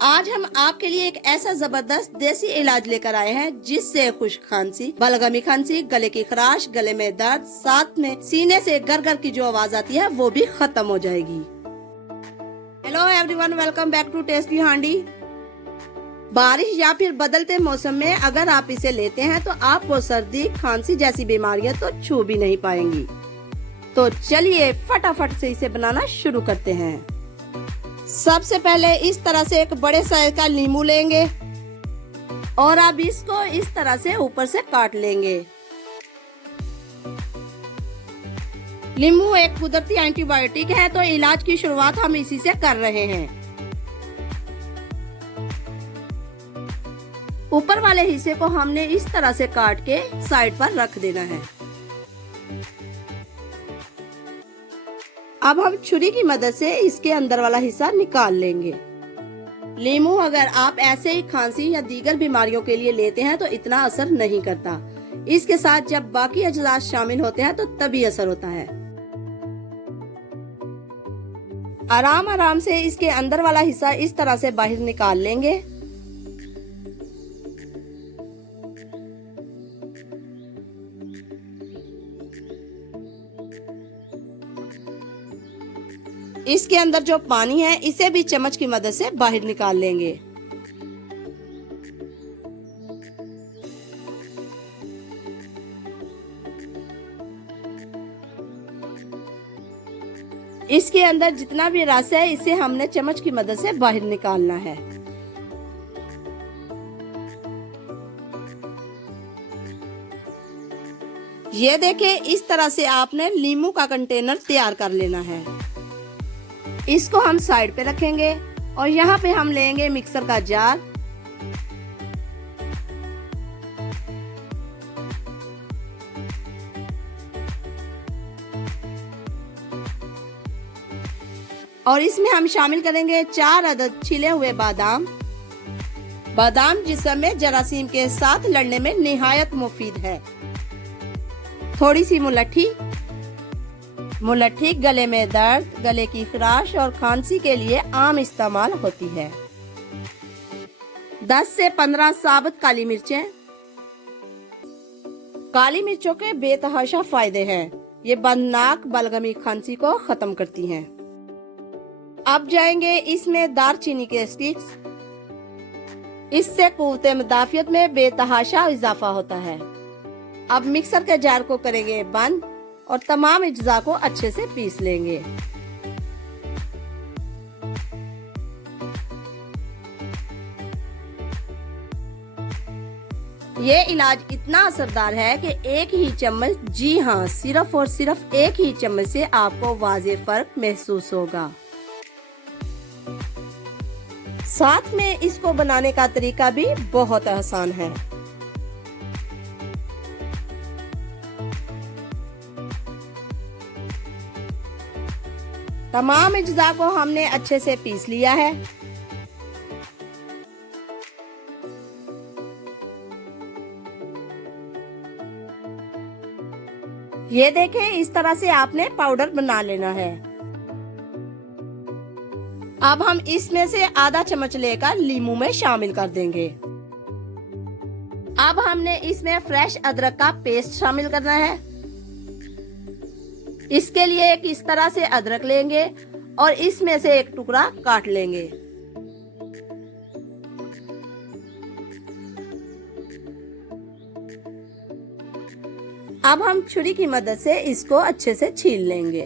आज हम आपके लिए एक ऐसा जबरदस्त देसी इलाज लेकर आए हैं जिससे खुश्क खांसी, बलगमी खांसी, गले की खराश, गले में दर्द, साथ में सीने से गर की जो आवाज आती है वो भी खत्म हो जाएगी। Hello everyone, welcome back to tasty Handi. बारिश या फिर बदलते मौसम में अगर आप इसे लेते हैं तो आपको सर्दी, खांसी जैसी बीमारियां तो छू भी नहीं पाएंगी। तो चलिए फटाफट से इसे बनाना शुरू करते हैं। सबसे पहले इस तरह से एक बड़े साइज का नींबू लेंगे और अब इसको इस तरह से ऊपर से काट लेंगे। नींबू एक कुदरती एंटीबायोटिक है, तो इलाज की शुरुआत हम इसी से कर रहे हैं। ऊपर वाले हिस्से को हमने इस तरह से काट के साइड पर रख देना है। अब हम छुरी की मदद से इसके अंदर वाला हिस्सा निकाल लेंगे। नींबू अगर आप ऐसे ही खांसी या दीगर बीमारियों के लिए लेते हैं तो इतना असर नहीं करता। इसके साथ जब बाकी अज्जा शामिल होते हैं तो तभी असर होता है। आराम आराम से इसके अंदर वाला हिस्सा इस तरह से बाहर निकाल लेंगे। इसके अंदर जो पानी है इसे भी चम्मच की मदद से बाहर निकाल लेंगे। इसके अंदर जितना भी रस है इसे हमने चम्मच की मदद से बाहर निकालना है। ये देखिए, इस तरह से आपने नींबू का कंटेनर तैयार कर लेना है। इसको हम साइड पे रखेंगे और यहाँ पे हम लेंगे मिक्सर का जार। और इसमें हम शामिल करेंगे 4 अदद छिले हुए बादाम। बादाम जिस्म में जरासीम के साथ लड़ने में निहायत मुफीद है। थोड़ी सी मुलट्ठी गले में दर्द, गले की खराश और खांसी के लिए आम इस्तेमाल होती है। 10 से 15 साबुत काली मिर्चें। काली मिर्चों के बेतहाशा फायदे हैं। ये बदनाक बलगमी खांसी को खत्म करती हैं। अब जाएंगे इसमें दारचीनी के स्टिक्स। इससे कुव्वत मुदाफियत में बेतहाशा इजाफा होता है। अब मिक्सर के जार को करेंगे बंद और तमाम अज्जा को अच्छे से पीस लेंगे। ये इलाज इतना असरदार है कि एक ही चम्मच, जी हाँ, सिर्फ और सिर्फ एक ही चम्मच से आपको वाज़ेह फर्क महसूस होगा। साथ में इसको बनाने का तरीका भी बहुत आसान है। तमाम अज्जा को हमने अच्छे से पीस लिया है। ये देखें, इस तरह से आपने पाउडर बना लेना है। अब हम इसमें से आधा चम्मच लेकर नींबू में शामिल कर देंगे। अब हमने इसमें फ्रेश अदरक का पेस्ट शामिल करना है। इसके लिए एक इस तरह से अदरक लेंगे और इसमें से एक टुकड़ा काट लेंगे। अब हम छुरी की मदद से इसको अच्छे से छील लेंगे।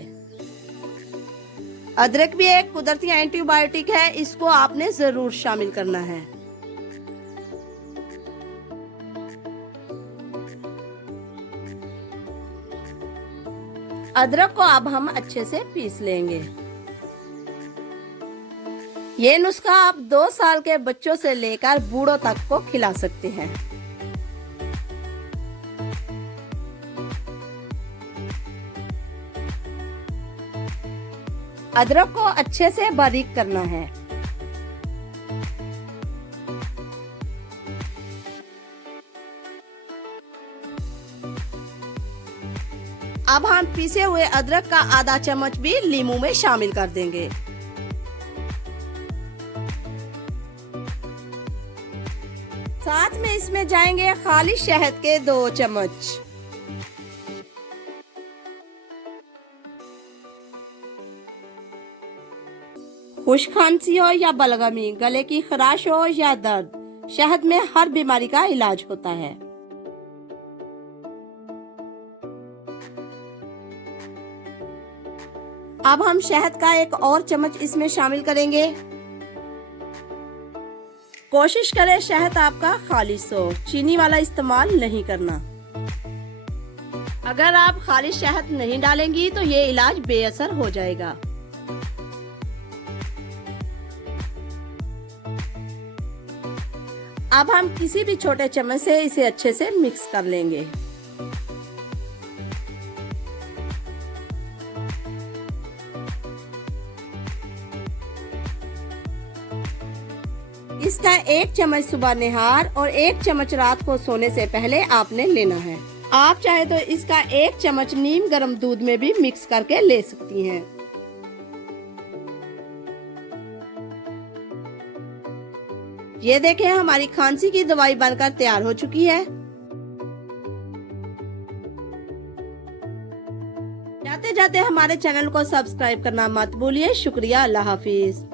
अदरक भी एक कुदरती एंटीबायोटिक है, इसको आपने जरूर शामिल करना है। अदरक को अब हम अच्छे से पीस लेंगे। ये नुस्खा आप 2 साल के बच्चों से लेकर बूढ़ों तक को खिला सकते हैं। अदरक को अच्छे से बारीक करना है। अब हम पीसे हुए अदरक का आधा चम्मच भी नींबू में शामिल कर देंगे। साथ में इसमें जाएंगे खाली शहद के 2 चम्मच। खुश्क खांसी हो या बलगमी, गले की खराश हो या दर्द, शहद में हर बीमारी का इलाज होता है। अब हम शहद का 1 और चम्मच इसमें शामिल करेंगे। कोशिश करें शहद आपका खालिश हो, चीनी वाला इस्तेमाल नहीं करना। अगर आप खालिश शहद नहीं डालेंगी तो ये इलाज बेअसर हो जाएगा। अब हम किसी भी छोटे चम्मच से इसे अच्छे से मिक्स कर लेंगे। इसका 1 चम्मच सुबह निहार और 1 चम्मच रात को सोने से पहले आपने लेना है। आप चाहे तो इसका 1 चम्मच नीम गर्म दूध में भी मिक्स करके ले सकती हैं। ये देखें, हमारी खांसी की दवाई बनकर तैयार हो चुकी है। जाते जाते हमारे चैनल को सब्सक्राइब करना मत भूलिए। शुक्रिया, अल्लाह हाफिज।